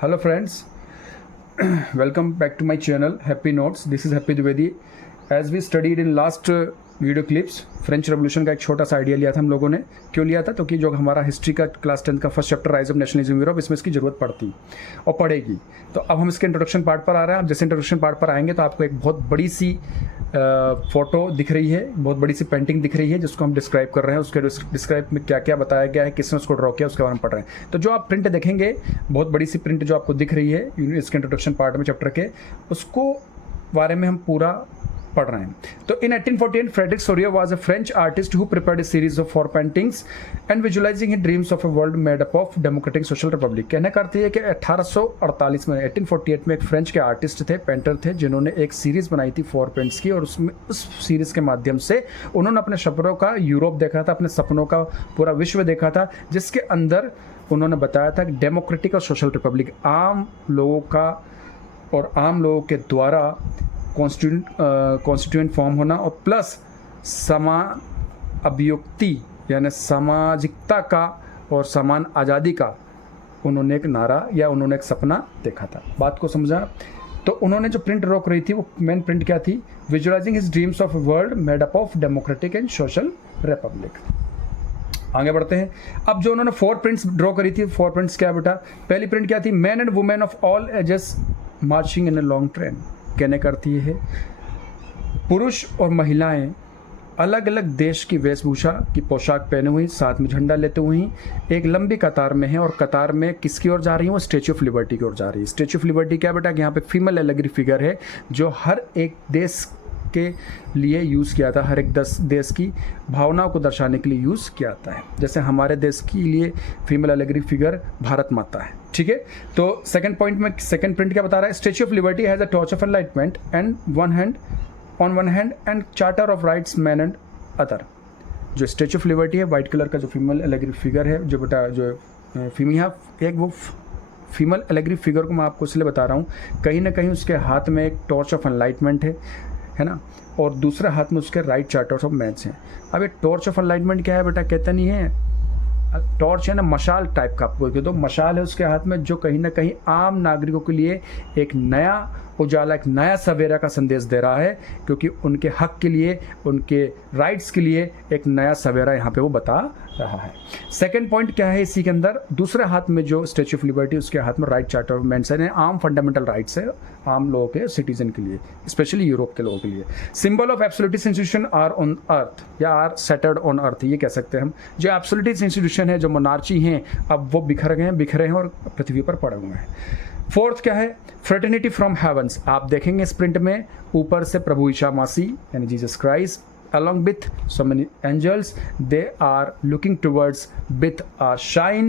Hello friends, welcome back to my channel Happy Notes. This is Happy Dwivedi. As we studied in last video clips, French revolution का एक छोटा सा idea लिया था हम लोगों ने। क्यों लिया था? तो कि जो हमारा हिस्ट्री का क्लास 10 का first chapter rise of nationalism Europe, इसमें इसकी ज़रूरत पड़ती और पड़ेगी। तो अब हम इसके इंट्रोडक्शन पार्ट पर आ रहे हैं। अब जैसे इंट्रोडक्शन पार्ट पर आएंगे तो आपको एक बहुत बड़ी सी फोटो दिख रही है, बहुत बड़ी सी पेंटिंग दिख रही है जिसको हम डिस्क्राइब कर रहे हैं। उसके डिस्क्राइब में क्या क्या बताया गया है, किसने उसको ड्रॉ किया, उसके बारे में पढ़ रहे हैं। तो जो आप प्रिंट देखेंगे, बहुत बड़ी सी प्रिंट जो आपको दिख रही है इसके इंट्रोडक्शन पार्ट में चैप्टर के, उसको बारे में हम पूरा पढ़ रहे हैं। तो in 1848 Frederic Sorrieu was a French artist who prepared a series of 4 paintings and visualising his dreams of a world made up of democratic social republic. कहने का अर्थ है कि 1848 में 1848 में एक फ्रेंच के आर्टिस्ट थे, पेंटर थे, जिन्होंने एक सीरीज बनाई थी 4 पेंट्स की, और उसमें उस सीरीज के माध्यम से उन्होंने अपने सपनों का यूरोप देखा था, अपने सपनों का पूरा विश्व देखा था, जिसके अंदर उन्होंने बताया था कि डेमोक्रेटिक और सोशल रिपब्लिक आम लोगों का और आम लोगों के द्वारा कॉन्स्टिट्यूएंट फॉर्म होना और प्लस समान अभिव्यक्ति यानी सामाजिकता का और समान आज़ादी का उन्होंने एक नारा या उन्होंने एक सपना देखा था। बात को समझा? तो उन्होंने जो प्रिंट रोक रही थी वो मेन प्रिंट क्या थी? Visualising his dreams of a world made up of democratic and social Republic. आगे बढ़ते हैं। अब जो उन्होंने 4 प्रिंट्स ड्रॉ करी थी, 4 प्रिंट्स क्या बेटा? पहली प्रिंट क्या थी? Man and women of all ages marching in a long train. कहने का अर्थ ये है, पुरुष और महिलाएं अलग अलग देश की वेशभूषा की पोशाक पहने हुई, साथ में झंडा लेते हुए एक लंबी कतार में है, और कतार में किसकी ओर जा रही है? वो स्टैच्यू ऑफ लिबर्टी की ओर जा रही है। स्टैच्यू ऑफ लिबर्टी क्या बेटा? कि यहाँ पे फीमेल एलेगरी फिगर है जो हर एक देश के लिए यूज़ किया था, हर एक देश की भावनाओं को दर्शाने के लिए यूज़ किया जाता है। जैसे हमारे देश के लिए फीमेल एलेगरी फिगर भारत माता है, ठीक है। तो सेकंड पॉइंट में सेकंड प्रिंट क्या बता रहा है? Statue of liberty has a torch of enlightenment and on one hand and charter of rights man and other. जो स्टैच्यू ऑफ लिबर्टी है, वाइट कलर का जो फीमेल एलेगरी फिगर है, जो बेटा जो एक वो फीमेल एलेगरी फिगर को मैं आपको इसलिए बता रहा हूँ, कहीं ना कहीं उसके हाथ में एक टॉर्च ऑफ एनलाइटमेंट है ना, और दूसरे हाथ में उसके राइट चार्टर्स ऑफ मैथ्स हैं। अब ये टॉर्च ऑफ एनलाइटमेंट क्या है बेटा? कहता नहीं है, टॉर्च है ना, मशाल टाइप का, आपको तो मशाल है उसके हाथ में, जो कहीं ना कहीं आम नागरिकों के लिए एक नया उजाला, एक नया सवेरा का संदेश दे रहा है, क्योंकि उनके हक के लिए, उनके राइट्स के लिए एक नया सवेरा यहाँ पे वो बता रहा है। सेकंड पॉइंट क्या है इसी के अंदर? दूसरे हाथ में जो स्टैच्यू ऑफ लिबर्टी, उसके हाथ में राइट चार्टर ऑफ मेंशन है, आम फंडामेंटल राइट्स है आम लोगों के, सिटीजन के लिए, स्पेशली यूरोप के लोगों के लिए। Symbol of absolutist institution are on earth या आर सेटर्ड ऑन अर्थ, ये कह सकते हैं हम। जो एब्सोल्यूटिस्ट इंस्टीट्यूशन है, जो मोनार्ची हैं, अब वो बिखरे हैं और पृथ्वी पर पड़े हुए हैं। फोर्थ क्या है? Fraternity from heavens. आप देखेंगे स्प्रिंट में ऊपर से प्रभु ईसा मसीह यानी Jesus Christ along with so many angels, they are looking towards with a shine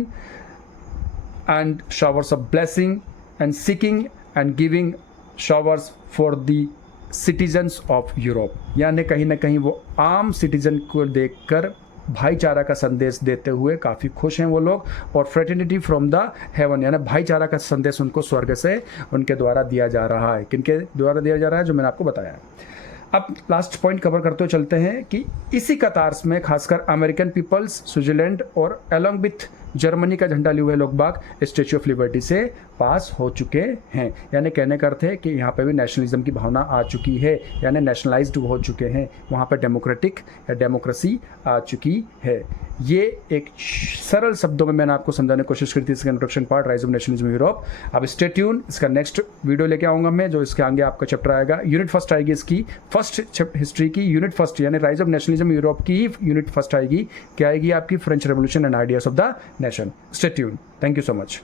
and showers of blessing and seeking and giving showers for the citizens of Europe। यानी कहीं ना कहीं वो आम सिटीजन को देखकर भाईचारा का संदेश देते हुए काफ़ी खुश हैं वो लोग, और फ्रेटर्निटी फ्रॉम द हेवन यानी भाईचारा का संदेश उनको स्वर्ग से उनके द्वारा दिया जा रहा है। किनके द्वारा दिया जा रहा है? जो मैंने आपको बताया। अब लास्ट पॉइंट कवर करते हुए चलते हैं कि इसी कतार में खासकर अमेरिकन पीपल्स, स्विट्जरलैंड और अलॉन्ग विथ जर्मनी का झंडा लिए हुए लोग बाग स्टैच्यू ऑफ लिबर्टी से पास हो चुके हैं। यानी कहने का अर्थ है कि यहाँ पे भी नेशनलिज्म की भावना आ चुकी है, यानी नेशनलाइज्ड हो चुके हैं, वहाँ पे डेमोक्रेटिक या डेमोक्रेसी आ चुकी है। ये एक सरल शब्दों में मैंने आपको समझाने की कोशिश की थी इसका introduction part rise of nationalism Europe. अब स्टे ट्यून, इसका नेक्स्ट वीडियो लेके आऊँगा मैं, जो इसके आगे आपका चैप्टर आएगा। यूनिट फर्स्ट आएगी इसकी, फर्स्ट हिस्ट्री की यूनिट फर्स्ट यानी राइज ऑफ नेशनलिज्म यूरोप की यूनिट फर्स्ट आएगी। क्या आएगी आपकी? French revolution and ideas of the nation. Stay tune. Thank you so much.